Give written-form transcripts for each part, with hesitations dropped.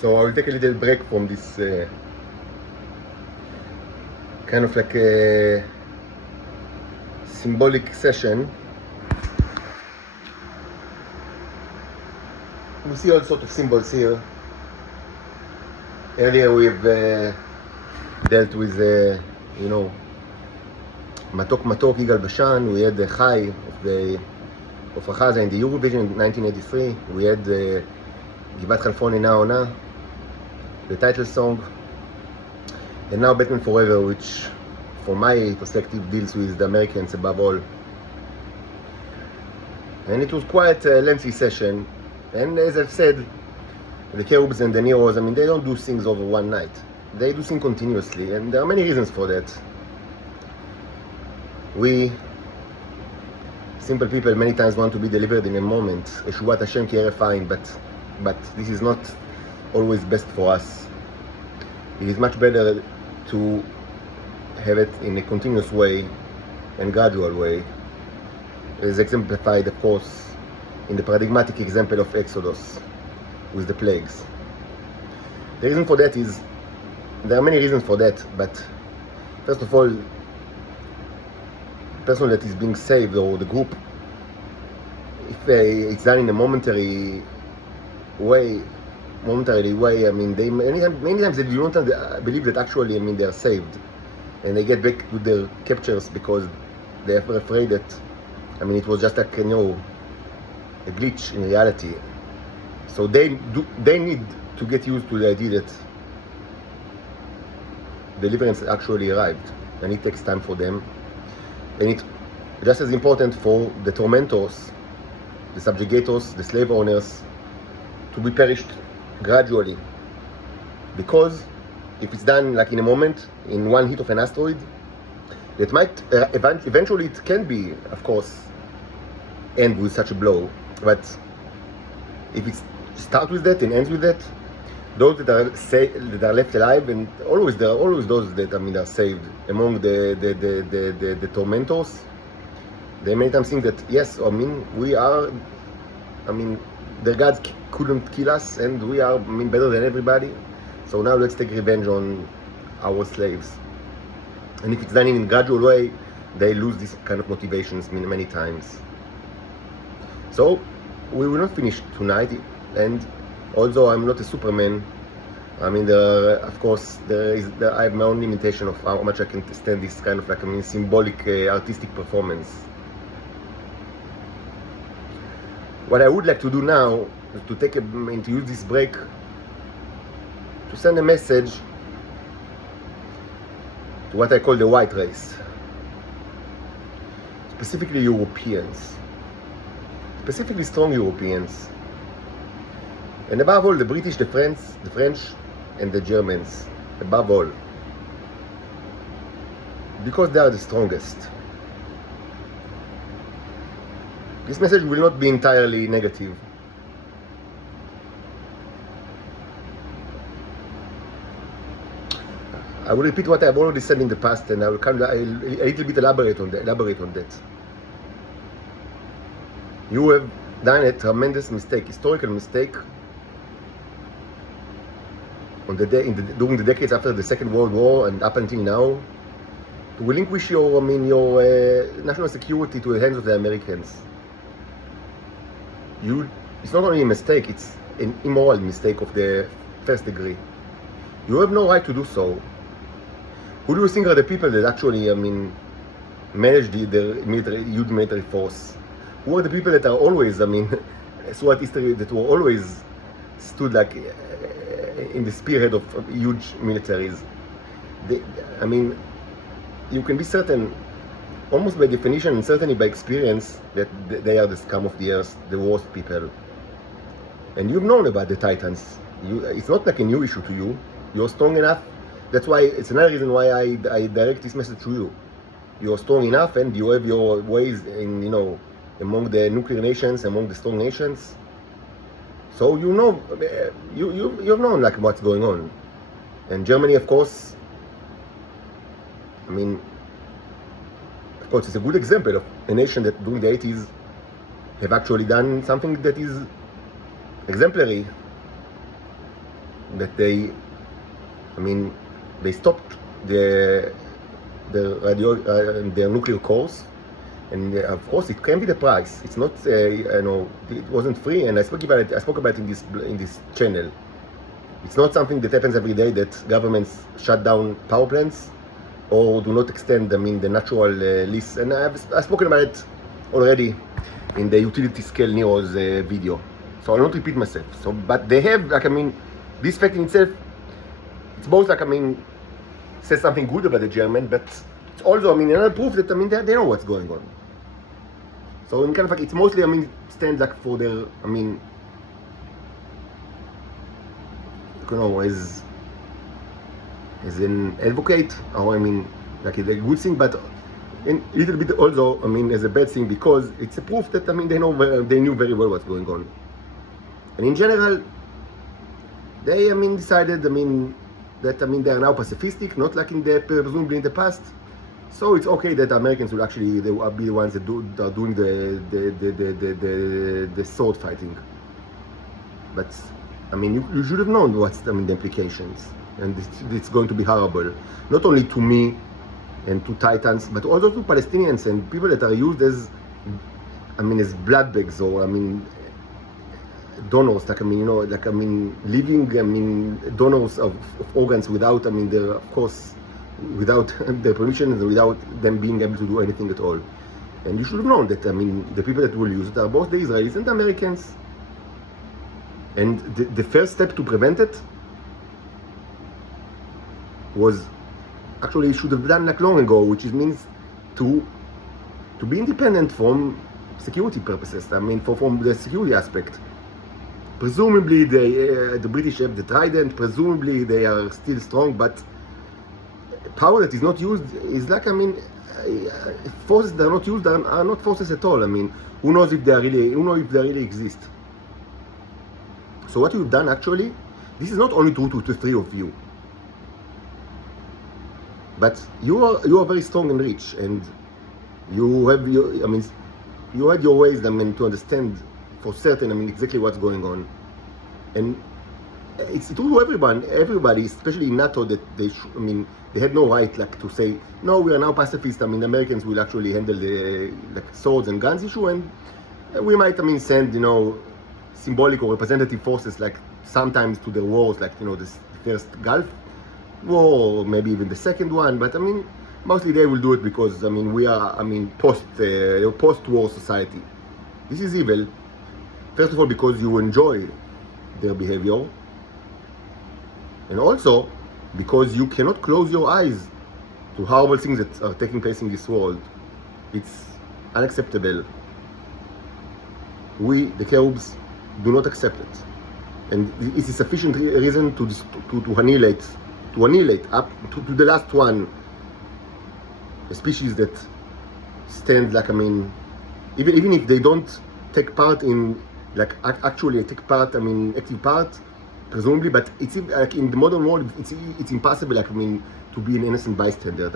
So I will take a little break from this kind of like a symbolic session. We see all sorts of symbols here. Earlier we've dealt with, Matok Matok, Yigal Bashan. We had the Chai of Rachaza in the Eurovision in 1983. We had Givat Khalfon Ena Ona, the title song. And now Batman Forever, which from my perspective deals with the Americans above all. And it was quite a lengthy session. And as I've said, the Cherubs and the Neros, they don't do things over one night. They do things continuously, and there are many reasons for that. We, simple people, many times want to be delivered in a moment. Eshuvat Hashem ki eref ayin, but this is not always best for us. It is much better to have it in a continuous way and gradual way, as exemplified, of course, in the paradigmatic example of Exodus with the plagues. The reason for that is, there are many reasons for that, but first of all, the person that is being saved, or the group, if it's done in a momentary way, they many times they do not believe that actually, they are saved, and they get back to their captures because they are afraid that, it was just like, a glitch in reality. So they need to get used to the idea that deliverance actually arrived, and it takes time for them. And it's just as important for the tormentors, the subjugators, the slave owners, to be perished gradually. Because if it's done like in a moment, in one hit of an asteroid, that might eventually, it can be, of course, end with such a blow. But if it starts with that and ends with that, those that are left alive, and there are always those that are saved among the tormentors. They many times think that yes, we are, the gods couldn't kill us, and we are better than everybody. So now let's take revenge on our slaves. And if it's done in a gradual way, they lose this kind of motivations many times. So we will not finish tonight, and although I'm not a Superman, I have my own limitation of how much I can stand this kind of like symbolic artistic performance. What I would like to do now is to use this break to send a message to what I call the white race, specifically Europeans. Specifically strong Europeans, and above all the British, the French, and the Germans, above all, because they are the strongest. This message will not be entirely negative. I will repeat what I have already said in the past, and I will a little bit elaborate on that. You have done a tremendous mistake, historical mistake, during the decades after the Second World War and up until now, to relinquish your national security to the hands of the Americans. It's not only a mistake; it's an immoral mistake of the first degree. You have no right to do so. Who do you think are the people that actually, manage the huge military force? Who are the people that are always, throughout history, that were always stood like in the spearhead of huge militaries? You can be certain, almost by definition and certainly by experience, that they are the scum of the earth, the worst people. And you've known about the Titans. It's not like a new issue to you. You're strong enough. That's why it's another reason why I direct this message to you. You're strong enough, and you have your ways in, among the nuclear nations, among the strong nations. So you've known like what's going on. And Germany, of course, it's a good example of a nation that during the 80s have actually done something that is exemplary. that they stopped their nuclear cores, and of course it came with a price. It's not it wasn't free, and I spoke about it in this channel. It's not something that happens every day that governments shut down power plants or do not extend the natural lease, and I've spoken about it already in the utility scale Nero's video, so I'll not repeat myself. So, but they have this fact in itself, it's both says something good about the German, but it's also another proof that they know what's going on. So in kind of it's mostly stands for their as an advocate, or like a good thing, but a little bit also as a bad thing, because it's a proof that they knew very well what's going on. And in general, they decided that they are now pacifistic, not like presumably in the past. So it's okay that Americans will actually be the ones that are doing the sword fighting. But you should have known what's the implications, and it's going to be horrible, not only to me and to Titans, but also to Palestinians and people that are used as as blood bags, or donors, living donors of organs without without their permission and without them being able to do anything at all. And you should have known that the people that will use it are both the Israelis and the Americans. And the first step to prevent it was actually should have done long ago, which means to be independent from security purposes. From the security aspect. Presumably the British have the Trident. Presumably they are still strong, but power that is not used is forces that are not used are not forces at all. Who knows if they really exist? So what you've done actually, this is not only true to the three of you, but you are very strong and rich, and you have you had your ways to understand for certain exactly what's going on. And it's true to everybody, especially in NATO, that they had no right to say no, we are now pacifists. Americans will actually handle the swords and guns issue, and we might send symbolic or representative forces sometimes to the wars, the first Gulf War, or maybe even the second one. But mostly they will do it because we are post-war society. This is evil. First of all, because you enjoy their behavior, and also because you cannot close your eyes to horrible things that are taking place in this world. It's unacceptable. We, the Cherubs, do not accept it, and it is sufficient reason to annihilate up to the last one, a species that stand even if they don't take part in actually take part active part, presumably, but it's in the modern world it's impossible to be an innocent bystander.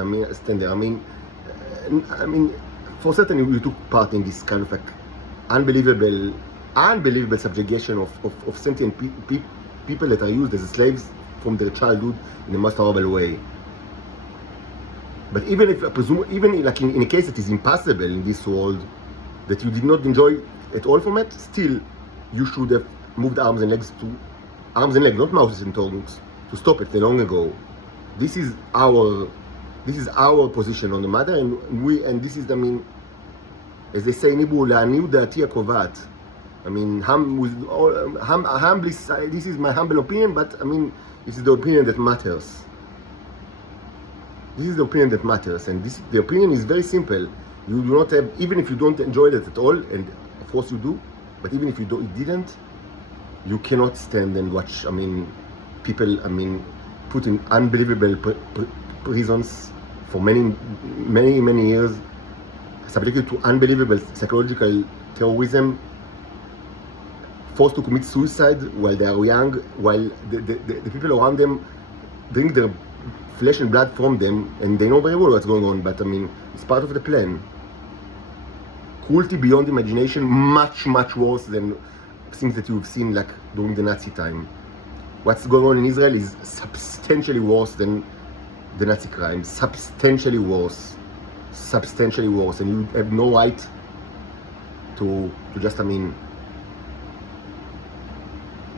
For certain you took part in this kind of unbelievable subjugation of sentient people that are used as slaves from their childhood in the most horrible way. But even in a case that is impossible in this world, that you did not enjoy at all from it, still you should have moved arms and legs, not mouths and tongues, to stop it long ago. This is our position on the matter, and this is as they say in Hebrew, לעניות דעתי הקובעת. Humbly, this is my humble opinion, but this is the opinion that matters. This is the opinion that matters, and the opinion is very simple. You do not have, even if you don't enjoy it at all, and of course you do, but even if you didn't, you cannot stand and watch people put in unbelievable prisons for many years, subjected to unbelievable psychological terrorism, forced to commit suicide while they are young, while the people around them drink their flesh and blood from them, and they know very well what's going on, but it's part of the plan. Cruelty beyond imagination, much worse than things that you've seen during the Nazi time. what's going on in Israel is substantially worse than the Nazi crimes. Substantially worse, and you have no right to just,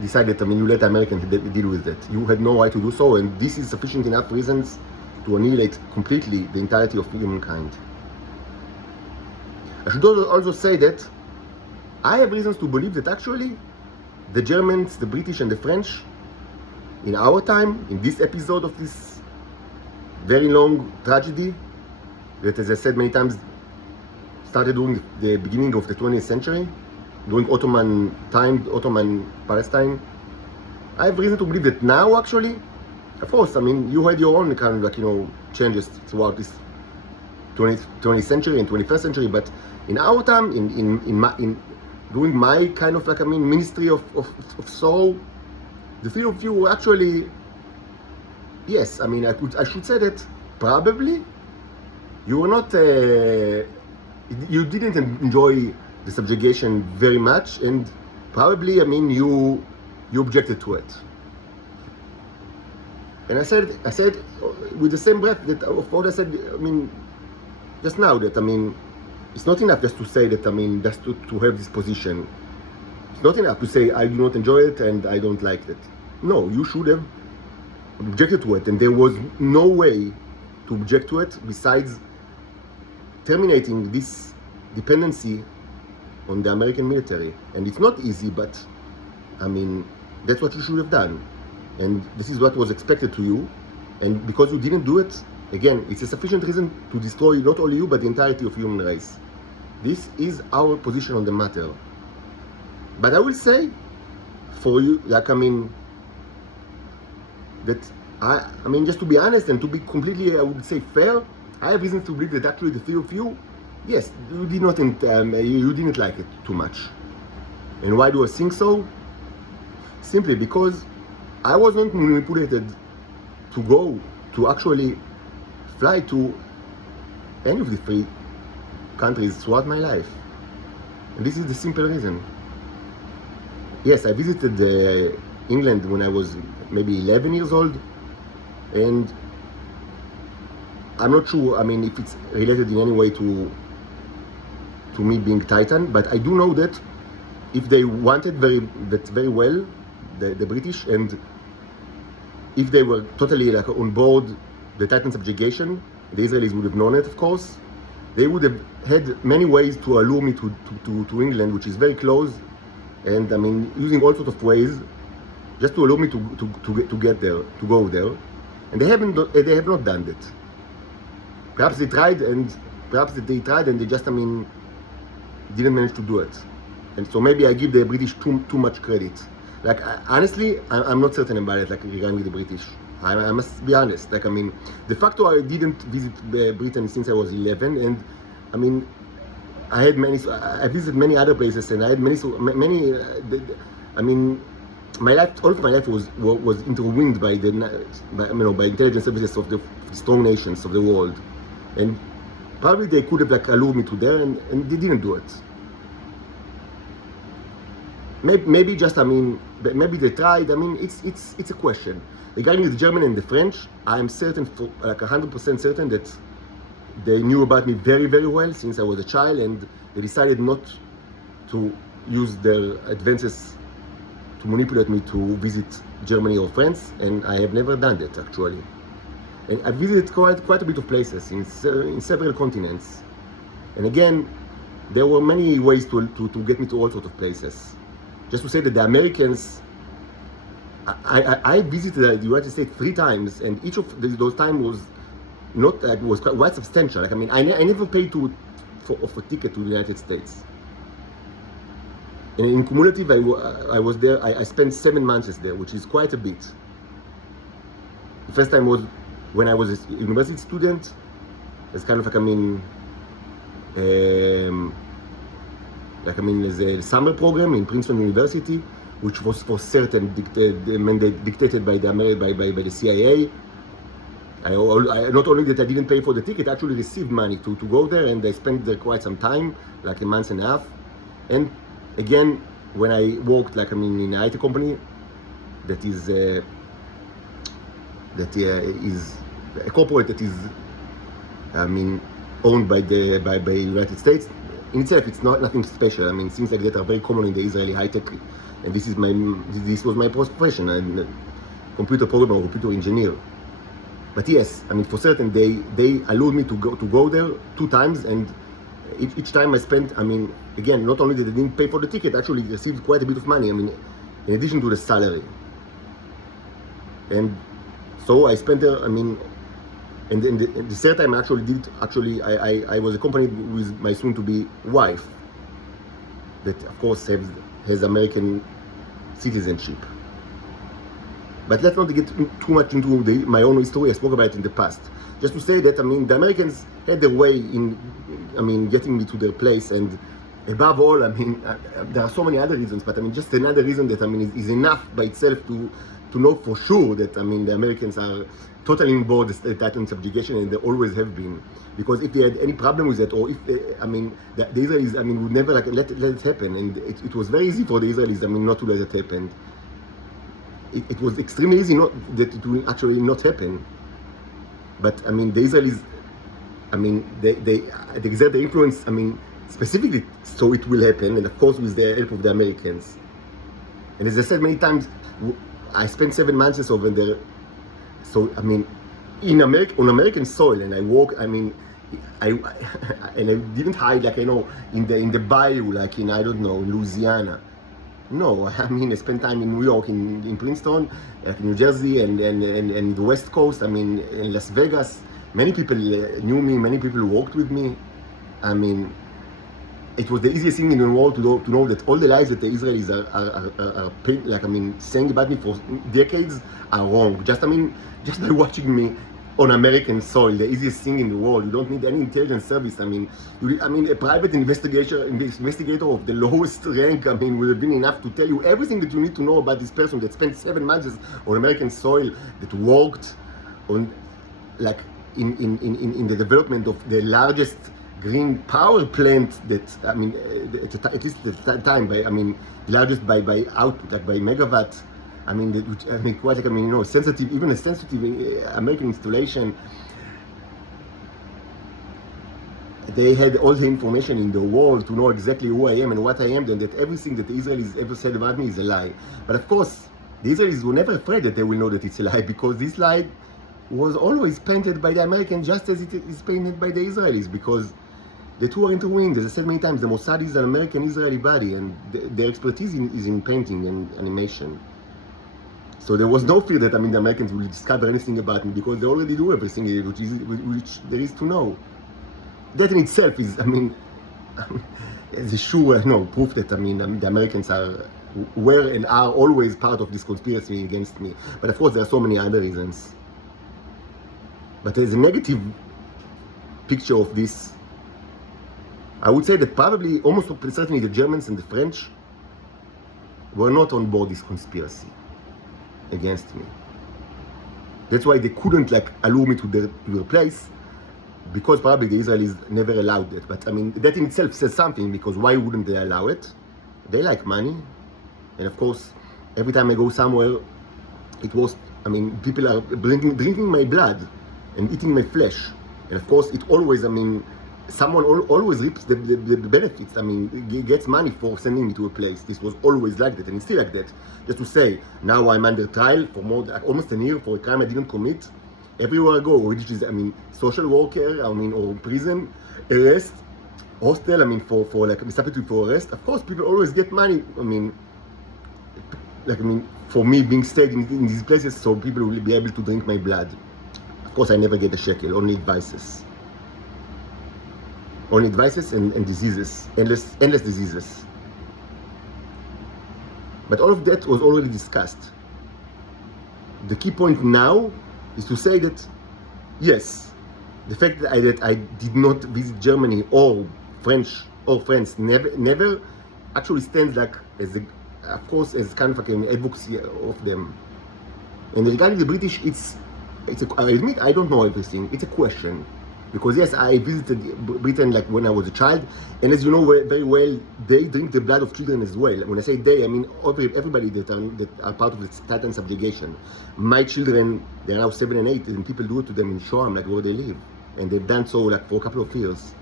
decide that, you let the Americans deal with that. You had no right to do so, and this is sufficient enough reasons to annihilate completely the entirety of humankind. I should also say that I have reasons to believe that actually the Germans, the British, and the French, in our time, in this episode of this very long tragedy, that, as I said many times, started during the beginning of the 20th century, during Ottoman time, Ottoman Palestine, I have reason to believe that now, actually, of course, you had your own kind of changes throughout this 20th century and 21st century, but in our time, during my kind of ministry of soul, the three of you were actually, yes, I should say that probably you were not, you didn't enjoy the subjugation very much, and probably, you objected to it. And I said with the same breath that of what I said, just now, that it's not enough just to say that, just to have this position. It's not enough to say I do not enjoy it and I don't like it. No, you should have objected to it, and there was no way to object to it besides terminating this dependency on the American military. And it's not easy, but that's what you should have done, and this is what was expected to you. And because you didn't do it, again, it's a sufficient reason to destroy not only you but the entirety of human race. This is our position on the matter. But I will say for you, that just to be honest and to be completely, I would say, fair, I have reason to believe that actually the three of you, yes, you did not, you didn't like it too much. And why do I think so? Simply because I was not manipulated to actually fly to any of the three countries throughout my life. And this is the simple reason. Yes, I visited England when I was maybe 11 years old, and I'm not sure, if it's related in any way to me being Titan, but I do know that if they wanted very well, the British, and if they were totally on board the Titan subjugation, the Israelis would have known it, of course. They would have had many ways to allure me to England, which is very close, and using all sorts of ways just to allow me to get there, to go there, and they have not done that. Perhaps they tried, and they just didn't manage to do it. And so maybe I give the British too much credit. Honestly, I'm not certain about it. Regarding the British, I must be honest. De facto, I didn't visit Britain since I was 11, and I visited many other places, and I had many. My life, all of my life was intertwined by by intelligence services of the strong nations of the world, and probably they could have allured me to there, and they didn't do it. Maybe maybe they tried. It's a question. Regarding the German and the French, I'm certain, 100% certain, that they knew about me very, very well since I was a child, and they decided not to use their advances to manipulate me to visit Germany or France, and I have never done that actually. And I visited quite a bit of places in several continents, and again, there were many ways to get me to all sorts of places. Just to say that the Americans, I visited the United States 3 times, and each of those times was not was quite substantial. I never paid for a ticket to the United States. And in cumulative, I was there. I spent 7 months there, which is quite a bit. The first time was when I was a university student. It's kind of as a summer program in Princeton University, which was for certain dictated by the CIA. I not only that I didn't pay for the ticket, I actually received money to go there, and I spent there quite some time, like a month and a half. And again, when I worked in an IT company, that is a corporate that is, I mean, owned by the United States. In itself, it's not nothing special. I mean, things like that are very common in the Israeli high tech, and this was my profession, and computer programmer, computer engineer. But yes, I mean, for certain, they allowed me to go there 2 times, and each time I spent, I mean, again, not only that they didn't pay for the ticket, actually received quite a bit of money. I mean, in addition to the salary. And so I spent there, I mean, and then the 3rd time I was accompanied with my soon-to-be wife, that of course has American citizenship. But let's not get too much into my own history. I spoke about it in the past. Just to say that, I mean, the Americans had their way in, I mean, getting me to their place, and above all, I mean, there are so many other reasons, but I mean, just another reason that, I mean, is enough by itself to know for sure that, I mean, the Americans are totally on board the Titan subjugation, and they always have been. Because if they had any problem with it, or if they, I mean, the Israelis, I mean, would never like let it happen, and it was very easy for the Israelis, I mean, not to let it happen. It was extremely easy that it will actually not happen. But I mean, the Israelis, I mean, they exert their influence, I mean, specifically so it will happen, and of course with the help of the Americans. And as I said many times, I spent 7 months over there. So I mean, on American soil, and I walk. I mean, and I didn't hide like, you know, in the bayou, like in, I don't know, Louisiana. No, I mean, I spent time in New York, in Princeton, like in New Jersey, and the West Coast. I mean, in Las Vegas. Many people knew me. Many people worked with me. I mean, it was the easiest thing in the world to know that all the lies that the Israelis are like, I mean, saying about me for decades are wrong. Just by watching me on American soil, the easiest thing in the world. You don't need any intelligence service. I mean, a private investigator of the lowest rank, I mean, would have been enough to tell you everything that you need to know about this person that spent 7 months on American soil, that worked on, like, in the development of the largest green power plant that, I mean, at least at the time, I mean, largest by output, like by megawatt. I mean, quite like, I mean, you know, even a sensitive American installation. They had all the information in the world to know exactly who I am and what I am, and that everything that the Israelis ever said about me is a lie. But of course, the Israelis were never afraid that they will know that it's a lie, because this lie was always painted by the Americans just as it is painted by the Israelis, because the two are intertwined. As I said many times, the Mossad is an American-Israeli body, and their expertise is in painting and animation. So there was no fear that, I mean, the Americans will discover anything about me, because they already do everything which there is to know. That in itself is, I mean, is a sure proof that, I mean, the Americans were and are always part of this conspiracy against me. But of course, there are so many other reasons. But there's a negative picture of this. I would say that probably, almost certainly, the Germans and the French were not on board this conspiracy against me. That's why they couldn't, like, allure me to their place, because probably the Israelis never allowed that. But I mean, that in itself says something, because why wouldn't they allow it? They like money. And of course, every time I go somewhere, it was, I mean, people are drinking my blood and eating my flesh. And of course, it always, I mean, someone always reaps the benefits. I mean, gets money for sending me to a place. This was always like that, and it's still like that. Just to say, now I'm under trial for almost a year for a crime I didn't commit. Everywhere I go, which is, I mean, social worker, I mean, or prison, arrest, hostel, I mean, for like substitute for arrest. Of course, people always get money. I mean, like, I mean, for me being stayed in these places, so people will be able to drink my blood. Of course, I never get a shekel, only advices. Only advices and diseases, endless diseases. But all of that was already discussed. The key point now is to say that, yes, the fact that I did not visit Germany or France never actually stands like, of course, as kind of like an advocacy of them. And regarding the British, I admit I don't know everything. It's a question. Because yes, I visited Britain like when I was a child, and as you know very well, they drink the blood of children as well. When I say they, I mean everybody that are part of the Titan subjugation. My children, they're now 7 and 8, and people do it to them in Shoam, like where they live, and they've done so like for a couple of years.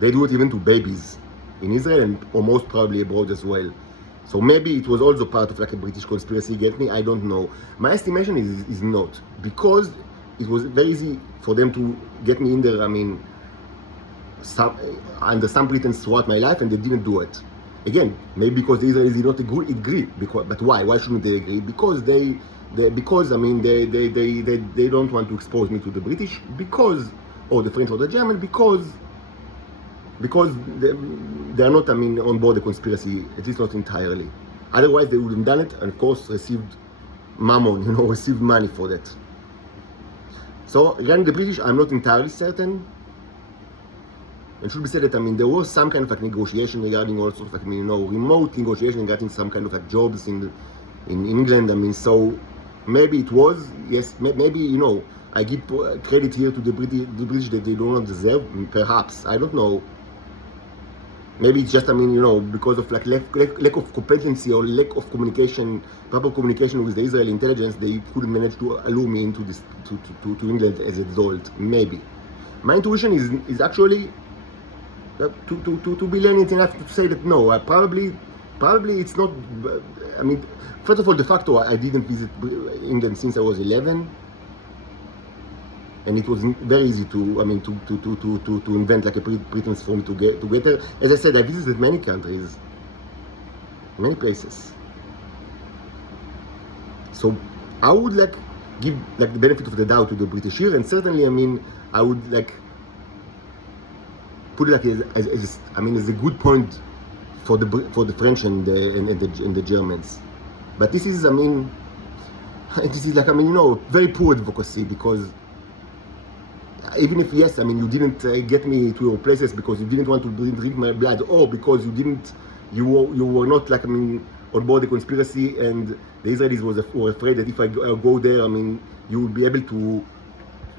They do it even to babies in Israel and or most probably abroad as well. So maybe it was also part of like a British conspiracy against me. I don't know. My estimation is not, because it was very easy for them to get me in there. I mean, under some pretense throughout my life, and they didn't do it. Again, maybe because the Israelis did not agree. But why? Why shouldn't they agree? Because they don't want to expose me to the British, because, or the French or the German, because they are not, I mean, on board the conspiracy, at least not entirely. Otherwise, they would have done it, and of course, received mammon, received money for that. So, regarding the British, I'm not entirely certain. It should be said that, I mean, there was some kind of like negotiation regarding all sorts of like, I mean, remote negotiation regarding some kind of like jobs in England. I mean, so maybe it was, yes, maybe, I give credit here to the British that they do not deserve, perhaps, I don't know. Maybe it's just, I mean, because of like lack of competency or lack of communication, proper communication with the Israeli intelligence, they couldn't manage to allure me into this to England as a result. Maybe. My intuition is actually to be lenient enough to say that no, probably it's not. I mean, first of all, de facto, I didn't visit England since I was 11. And it was very easy to invent like a pretense for me to get there. As I said, I visited many countries, many places. So I would like give like the benefit of the doubt to the British here, and certainly, I mean, I would like put it like as a good point for the French and the Germans. But this is, I mean, very poor advocacy, because even if, yes, I mean, you didn't get me to your places because you didn't want to drink my blood, or because you were not like, I mean, on board the conspiracy, and the Israelis were afraid that if I go there, I mean, you will be able to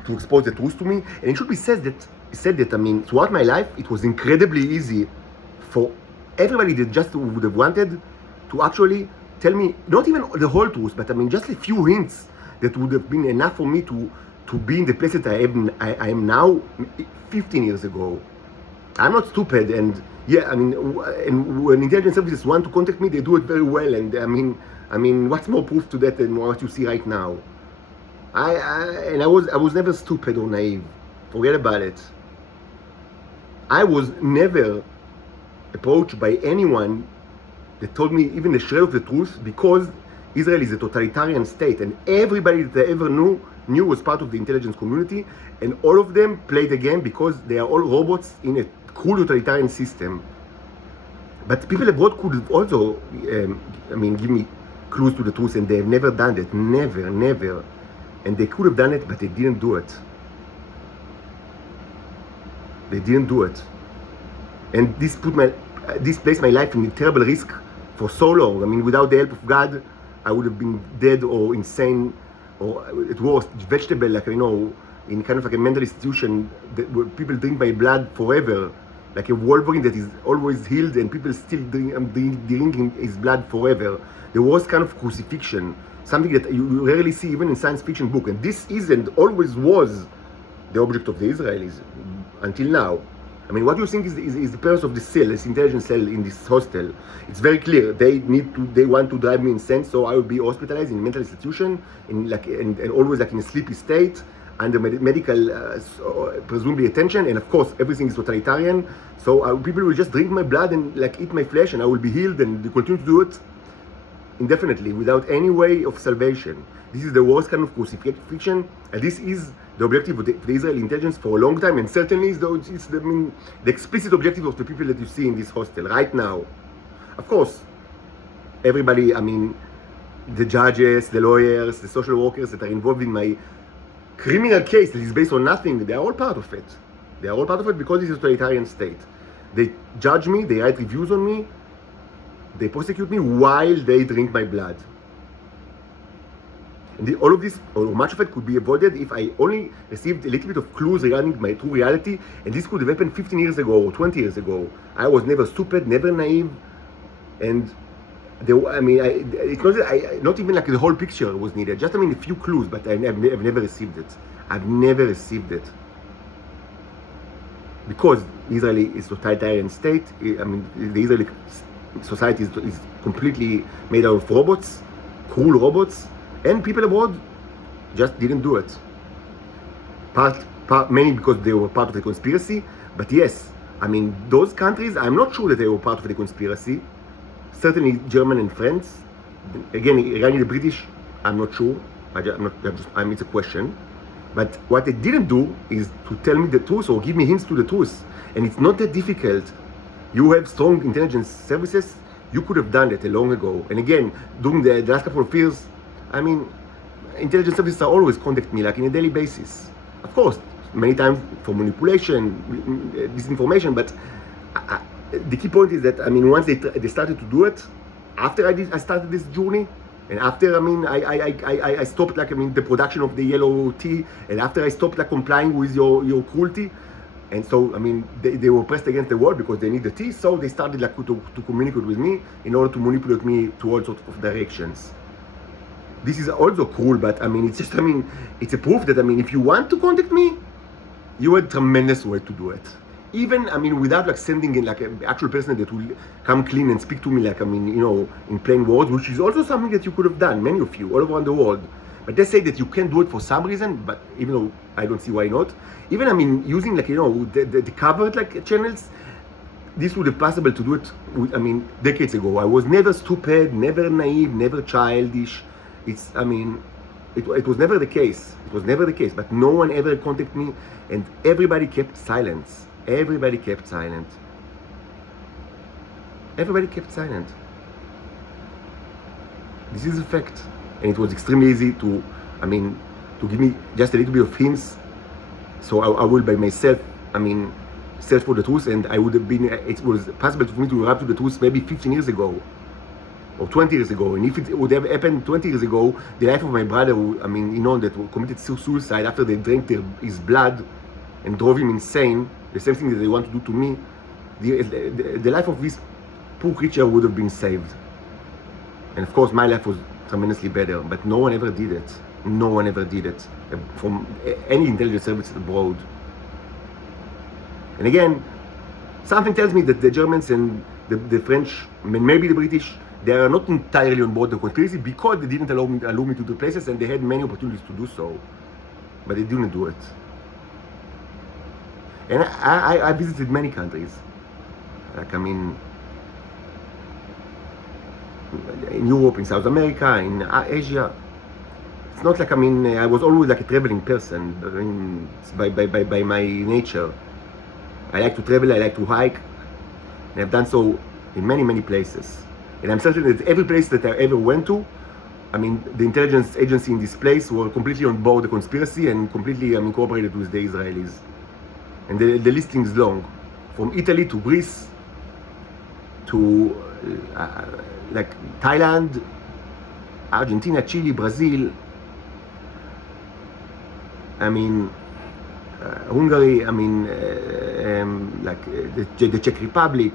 expose the truth to me. And it should be said that, I mean, throughout my life, it was incredibly easy for everybody that just would have wanted to actually tell me, not even the whole truth, but I mean, just a few hints that would have been enough for me to be in the place that I am now 15 years ago. I'm not stupid, and yeah, I mean, and when intelligence services want to contact me, they do it very well, and I mean, what's more proof to that than what you see right now? I was never stupid or naive. Forget about it. I was never approached by anyone that told me even a shred of the truth, because Israel is a totalitarian state, and everybody that I ever knew was part of the intelligence community, and all of them play the game because they are all robots in a cruel totalitarian system. But people abroad could also, give me clues to the truth, and they have never done that, never. And they could have done it, but they didn't do it. They didn't do it, and this placed my life in a terrible risk for so long. I mean, without the help of God, I would have been dead or insane, or at worst, vegetable, like, in kind of like a mental institution where people drink my blood forever, like a Wolverine that is always healed, and people still drinking his blood forever. The worst kind of crucifixion, something that you rarely see even in science fiction book. And this is and always was the object of the Israelis until now. I mean, what do you think is the purpose of this cell, this intelligence cell in this hostel? It's very clear. They want to drive me insane, so I will be hospitalized in a mental institution, and always like in a sleepy state, under medical, presumably attention, and of course everything is totalitarian. So people will just drink my blood and like eat my flesh, and I will be healed, and they continue to do it indefinitely without any way of salvation. This is the worst kind of crucifixion, and this is the objective of the Israeli intelligence for a long time, and certainly it's the explicit objective of the people that you see in this hostel right now. Of course, everybody, I mean, the judges, the lawyers, the social workers that are involved in my criminal case that is based on nothing, they are all part of it. They are all part of it because it's a totalitarian state. They judge me, they write reviews on me, they prosecute me while they drink my blood. And all of this, or much of it, could be avoided if I only received a little bit of clues regarding my true reality, and this could have happened 15 years ago or 20 years ago. I was never stupid, never naive, and it's not even like the whole picture was needed. Just a few clues, but I've never received it. I've never received it because Israel is a totalitarian state. The Israeli society is completely made out of robots, cruel robots, and people abroad just didn't do it. Mainly because they were part of the conspiracy. But yes, those countries, I'm not sure that they were part of the conspiracy. Certainly German and France. Again, regarding the British, I'm not sure. It's a question. But what they didn't do is to tell me the truth or give me hints to the truth. And it's not that difficult. You have strong intelligence services. You could have done it a long ago. And again, during the last couple of years, intelligence services are always contact me, like on a daily basis. Of course, many times for manipulation, disinformation, but the key point is that, once they started to do it, after I started this journey, and after, I stopped, the production of the yellow tea, and after I stopped, complying with your cruelty, and so, they were pressed against the wall because they need the tea, so they started, to communicate with me in order to manipulate me to all sorts of directions. This is also cruel, but it's just, it's a proof that, if you want to contact me, you had tremendous way to do it. Even, without sending in an actual person that will come clean and speak to me in plain words, which is also something that you could have done, many of you, all around the world. But they say that you can't do it for some reason, but even though I don't see why not. Even, using the covered channels, this would have possible to do it, decades ago. I was never stupid, never naive, never childish. It's, it was never the case. It was never the case, but no one ever contacted me, and everybody kept silence. Everybody kept silent. Everybody kept silent. This is a fact. And it was extremely easy to give me just a little bit of hints. So I will by myself, search for the truth, and I would have been, it was possible for me to arrive to the truth maybe 15 years ago. Or 20 years ago, and if it would have happened 20 years ago, the life of my brother, that committed suicide after they drank his blood and drove him insane, the same thing that they want to do to me, the life of this poor creature would have been saved. And of course, my life was tremendously better, but no one ever did it. No one ever did it from any intelligence service abroad. And again, something tells me that the Germans and the French, maybe the British, they are not entirely on board the conspiracy because they didn't allow me to do places, and they had many opportunities to do so, but they didn't do it. And I visited many countries, in Europe, in South America, in Asia. It's not like, I was always like a traveling person, by my nature. I like to travel, I like to hike, and I've done so in many, many places. And I'm certain that every place that I ever went to, the intelligence agency in this place were completely on board the conspiracy and completely cooperated with the Israelis. And the listing is long, from Italy to Greece to Thailand, Argentina, Chile, Brazil, Hungary, the Czech Republic.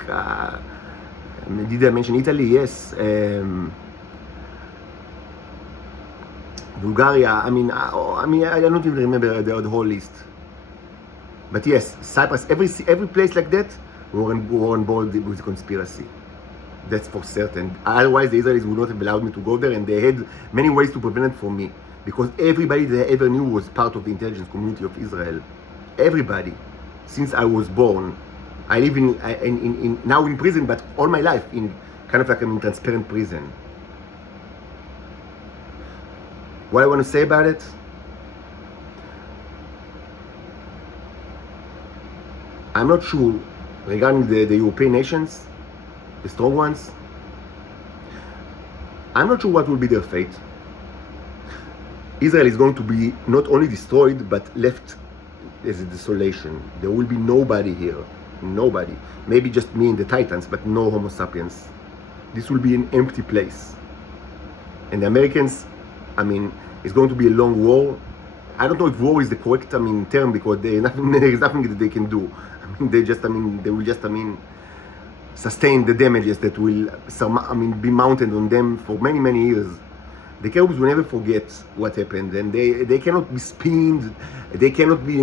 Did I mention Italy? Yes. Bulgaria. I don't even remember the whole list. But yes, Cyprus. Every place like that were on board with the conspiracy. That's for certain. Otherwise, the Israelis would not have allowed me to go there, and they had many ways to prevent it from me, because everybody that I ever knew was part of the intelligence community of Israel. Everybody, since I was born. I live now in prison, but all my life in kind of in transparent prison. What I want to say about it? I'm not sure regarding the European nations, the strong ones. I'm not sure what will be their fate. Israel is going to be not only destroyed, but left as a desolation. There will be nobody here. Nobody. Maybe just me and the Titans, but no Homo sapiens. This will be an empty place. And the Americans I mean, it's going to be a long war. I don't know if war is the correct, term, because there is nothing that they can do. They will just, sustain the damages that will, be mounted on them for many, many years. The Caribs will never forget what happened, and they cannot be spinned. They cannot be,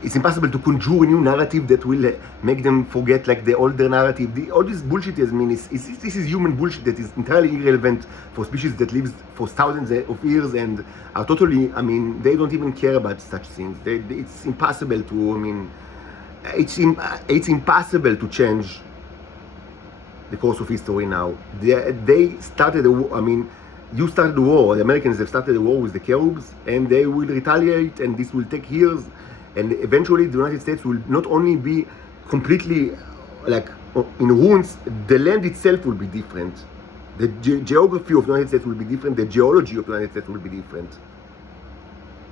it's impossible to conjure a new narrative that will make them forget like the older narrative. All this bullshit this is human bullshit that is entirely irrelevant for species that lives for thousands of years and are totally, they don't even care about such things. It's impossible to, it's impossible to change the course of history now. They started a war, you started the war, the Americans have started a war with the Caribs, and they will retaliate, and this will take years. And eventually the United States will not only be completely in ruins, the land itself will be different. The geography of the United States will be different, the geology of the United States will be different.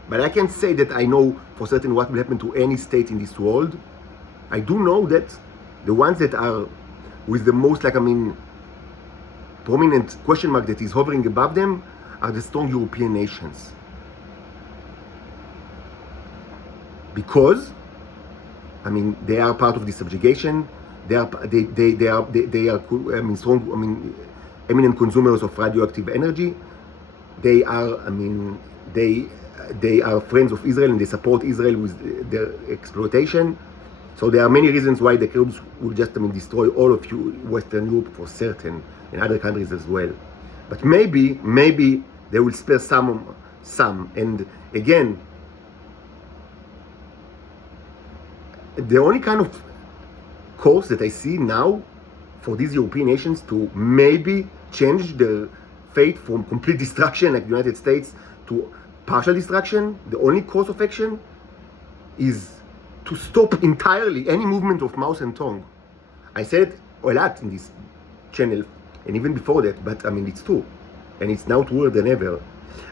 But I can't say that I know for certain what will happen to any state in this world. I do know that the ones that are with the most prominent question mark that is hovering above them are the strong European nations. Because, they are part of the subjugation. They are strong, eminent consumers of radioactive energy. They are, they are friends of Israel and they support Israel with their exploitation. So there are many reasons why the Caribs will just, destroy all of Western Europe for certain, and other countries as well. But maybe they will spare some. And again, the only kind of course that I see now for these European nations to maybe change their fate from complete destruction like the United States to partial destruction, the only course of action is to stop entirely any movement of mouse and tongue. I said it a lot in this channel and even before that, but it's true, and it's now truer than ever.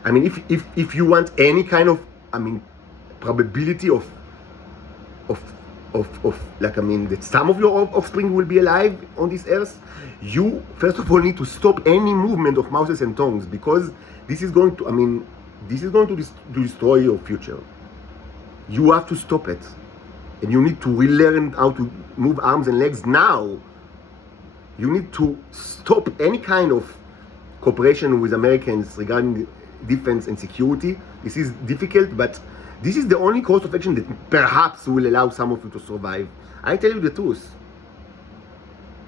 If you want any kind of probability of that some of your offspring will be alive on this earth, you first of all need to stop any movement of mouses and tongues, because this is going to destroy your future. You have to stop it, and you need to relearn how to move arms and legs now. You need to stop any kind of cooperation with Americans regarding defense and security. This is difficult, but this is the only course of action that perhaps will allow some of you to survive. I tell you the truth.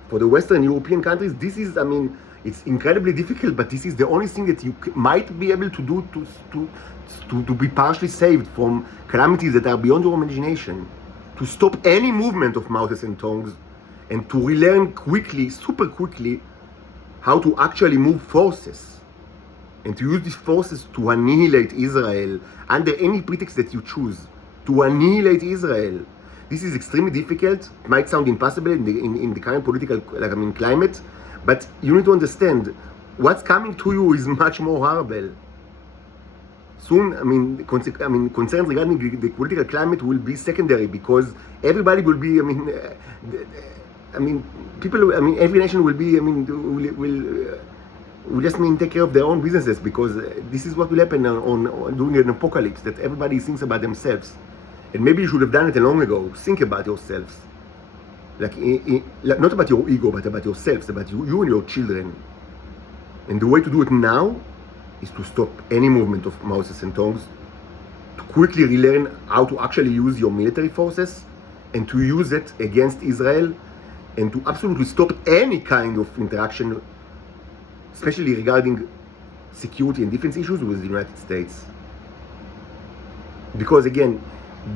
For the Western European countries, this is, it's incredibly difficult, but this is the only thing that you might be able to do to be partially saved from calamities that are beyond your imagination. To stop any movement of mouths and tongues, and to relearn quickly, super quickly, how to actually move forces. And to use these forces to annihilate Israel under any pretext that you choose. To annihilate Israel. This is extremely difficult. It might sound impossible in the current political climate, but you need to understand what's coming to you is much more horrible. Soon, concerns regarding the political climate will be secondary, because everybody will be, every nation will be, will just take care of their own businesses, because this is what will happen during an apocalypse, that everybody thinks about themselves. And maybe you should have done it long ago. Think about yourselves. Not about your ego, but about yourselves, about you and your children. And the way to do it now is to stop any movement of mouses and tongues, to quickly relearn how to actually use your military forces, and to use it against Israel, and to absolutely stop any kind of interaction, especially regarding security and defense issues with the United States. Because again,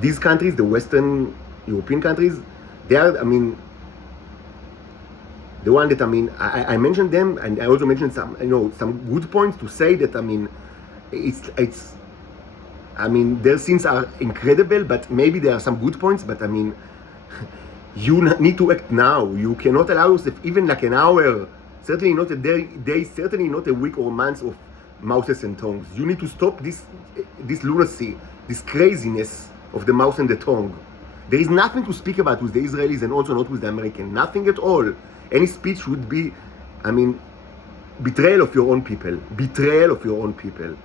these countries, the Western European countries, they are, the one that, I mentioned them, and I also mentioned some good points to say that, their sins are incredible, but maybe there are some good points, but you need to act now. You cannot allow yourself even an hour, certainly not a day, certainly not a week or months of mouths and tongues. You need to stop this lunacy, this craziness of the mouth and the tongue. There is nothing to speak about with the Israelis, and also not with the Americans. Nothing at all. Any speech would be, betrayal of your own people. Betrayal of your own people.